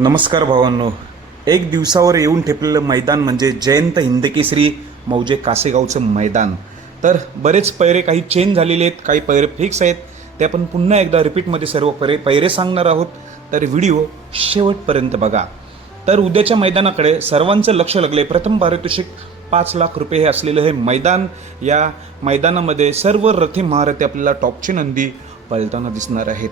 नमस्कार भावांनो. एक दिवसावर येऊन ठेपलेलं मैदान म्हणजे जयंत हिंदकेसरी मौजे कासेगावचं मैदान. तर बरेच पैरे काही चेंज झालेले आहेत, काही पैरे फिक्स आहेत. ते आपण पुन्हा एकदा रिपीटमध्ये सर्व पैरे सांगणार आहोत. तर व्हिडिओ शेवटपर्यंत बघा. तर उद्याच्या मैदानाकडे सर्वांचं लक्ष लागले. प्रथम पारितोषिक 5 लाख रुपये हे असलेलं हे मैदान. या मैदानामध्ये सर्व रथी महारथी आपल्याला टॉपचे नंदी पळताना दिसणार आहेत.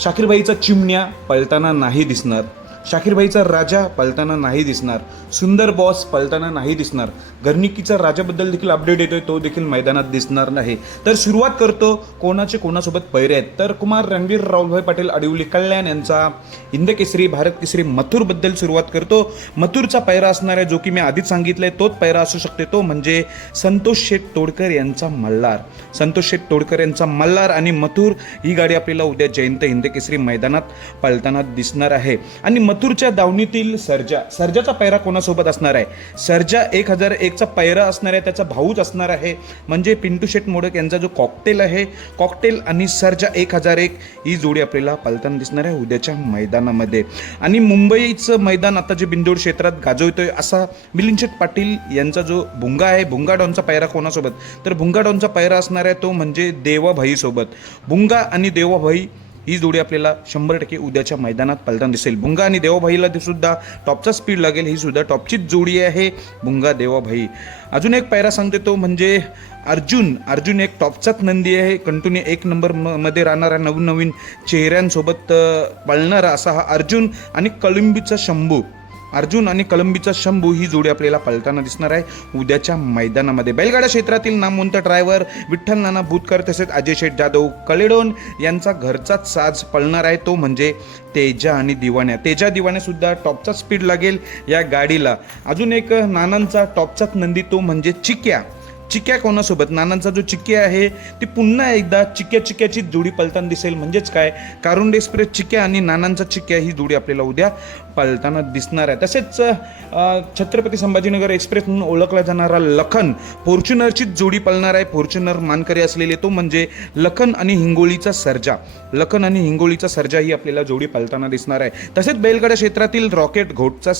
शाकीरभाईचा चिमण्या पळताना नाही दिसणार. शाकीरभाईचा राजा पळताना नाही दिसणार. सुंदर बॉस पळताना नाही दिसणार. घरनिकीचा राजाबद्दल देखील अपडेट येतोय, तो देखील मैदानात दिसणार नाही. तर सुरुवात करतो कोणाचे कोणासोबत पैरे आहेत. तर कुमार रणवीर राहुलभाई पाटील अडिवली कल्याण यांचा हिंदकेसरी भारत केसरी मथुरबद्दल सुरुवात करतो. मथुरचा पैरा असणार आहे, जो की मी आधीच सांगितलंय तोच पैरा असू शकते. तो म्हणजे संतोष शेठ तोडकर यांचा मल्हार. संतोष शेठ तोडकर यांचा मल्हार आणि मथुर ही गाडी आपल्याला उद्या जयंत हिंदकेसरी मैदानात पळताना दिसणार आहे. आणि मथुरच्या दावणीतील सर्जाचा पैरा कोणासोबत असणार आहे. सर्जा 1001चा पैरा असणार आहे, त्याचा भाऊच असणार आहे. म्हणजे पिंटू शेठ मोडक यांचा जो कॉकटेल आहे, कॉकटेल आणि सर्जा 1001 ही जोडी आपल्याला पळताना दिसणार आहे उद्याच्या मैदानामध्ये. आणि मुंबईचं मैदान आता जे बिंदोड क्षेत्रात गाजवतोय असा मिलिंद शेठ पाटील यांचा जो भुंगा आहे, भुंगा डॉनचा पैरा कोणासोबत. तर भुंगा डॉनचा पैरा असणार आहे तो म्हणजे देवाभाई सोबत. भुंगा आणि देवाभाई ही जोडी आपल्याला 100% उद्याच्या मैदानात पळताना दिसेल. भुंगा आणि देवाभाईला सुद्धा टॉपचा स्पीड लागेल. ही सुद्धा टॉपचीच जोडी आहे, भुंगा देवाभाई. अजून एक पैरा सांगते तो म्हणजे अर्जुन एक टॉपचाच नंदी आहे. कंटिन्यू 1 नंबर मध्ये राहणारा नवीन चेहऱ्यांसोबत पळणारा असा हा अर्जुन आणि कलंबीचा शंभू ही जोडी आपल्याला पळताना दिसणार आहे उद्याच्या मैदानामध्ये. बैलगाडा क्षेत्रातील नामवंत ड्रायव्हर विठ्ठल नाना भूतकर तसेच अजय शेठ जाधव कलेडोन यांचा घरचाच साज पळणार आहे, तो म्हणजे तेजा आणि दिवाण्या सुद्धा टॉपचा स्पीड लागेल या गाडीला. अजून एक नानांचा टॉपचाच नंदी तो म्हणजे चिक्या कोणासोबत. नानांचा जो चिक्या आहे ती पुन्हा एकदा चिक्याची जोडी पळताना दिसेल. म्हणजेच काय, कारुंडे एक्सप्रेस चिक्या आणि नानांचा चिक्या ही जोडी आपल्याला उद्या पळताना दिसणार आहे. तसेच छत्रपती संभाजीनगर एक्सप्रेस म्हणून ओळखला जाणारा लखन फॉर्च्युनरचीच जोडी पळणार आहे. फॉर्च्युनर मानकरी असलेले तो म्हणजे लखन आणि हिंगोलीचा सर्जा ही आपल्याला जोडी पळताना दिसणार आहे. तसेच बैलगाडा क्षेत्रातील रॉकेट घोटचा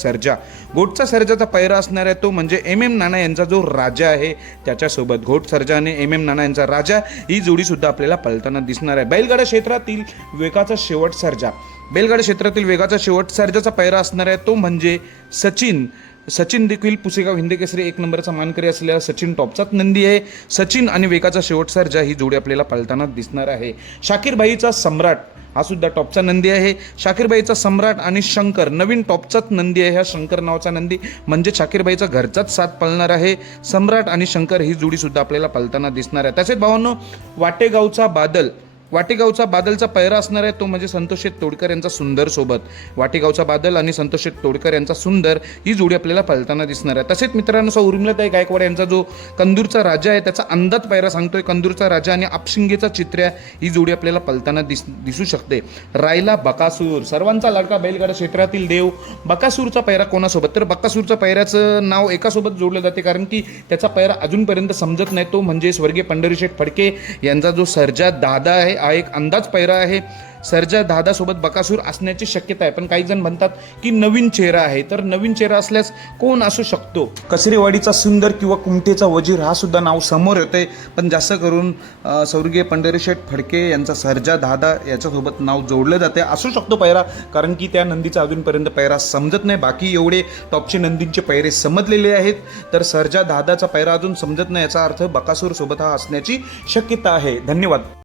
सर्जाचा पैरा असणार आहे, तो म्हणजे MM नाना यांचा जो राजा आहे त्याच्यासोबत. घोट सर्जा आणि MM नाना यांचा राजा ही जोडी सुद्धा आपल्याला पळताना दिसणार आहे. बैलगाडा क्षेत्रातील वेगाचा शेवट सर्जाचा पैरा असणार आहे, तो म्हणजे सचिन देखील पुसेगाव हिंदकेसरी 1 नंबरचा मानकरी असलेला सचिन टॉपचाच नंदी आहे. सचिन आणि वेगाचा शेवट सर्जा ही जोडी आपल्याला पळताना दिसणार आहे. शाकीरभाईचा सम्राट हा सुद्धा टॉपचा नंदी आहे. शाकीरभाईचा सम्राट आणि शंकर नवीन टॉपचाच नंदी आहे. हा शंकर नावाचा नंदी म्हणजे शाकीरभाईचा घरचाच साथ पळणार आहे. सम्राट आणि शंकर ही जोडी सुद्धा आपल्याला पळताना दिसणार आहे. तसेच भावांनो, वाटेगावचा बादलचा पैरा असणार आहे, तो म्हणजे संतोष शेठ तोडकर यांचा सुंदर सोबत. वाटेगावचा बादल आणि संतोष शेठ तोडकर यांचा सुंदर ही जोडी आपल्याला पळताना दिसणार आहे. तसेच मित्रांनो, उर्मिलाताई गायकवाड यांचा जो कंदूरचा राजा आहे त्याचा अंदाज पैरा सांगतोय. कंदूरचा राजा आणि आपशिंगेचा चित्र्या ही जोडी आपल्याला पळताना दिसू शकते. रायला बकासूर, सर्वांचा लाडका बैलगाडा क्षेत्रातील देव. बकासूरचा पैरा कोणासोबत. तर बकासूरच्या पैऱ्याचं नाव एकासोबत जोडलं जाते, कारण की त्याचा पैरा अजूनपर्यंत समजत नाही. तो म्हणजे स्वर्गीय पंढरीशेठ फडके यांचा जो सर्जा दादा आहे, हा एक अंदाज पैरा आहे. सर्जा दादासोबत बकासूर असण्याची शक्यता आहे, पण काही जण म्हणतात की नवीन चेहरा आहे. तर नवीन चेहरा असल्यास कोण असू शकतो. कचरेवाडीचा सुंदर किंवा कुमठेचा वजीर हा सुद्धा नाव समोर येतंय, पण जास्त करून स्वर्गीय पंढरीशेठ फडके यांचा सर्जा दादा याच्यासोबत नाव जोडलं जाते. असू शकतो पैरा, कारण की त्या नंदीचा अजूनपर्यंत पैरा समजत नाही. बाकी एवढे टॉपचे नंदींचे पैरे समजलेले आहेत, तर सर्जा दादाचा पैरा अजून समजत नाही. याचा अर्थ बकासूर सोबत हा असण्याची शक्यता आहे. धन्यवाद.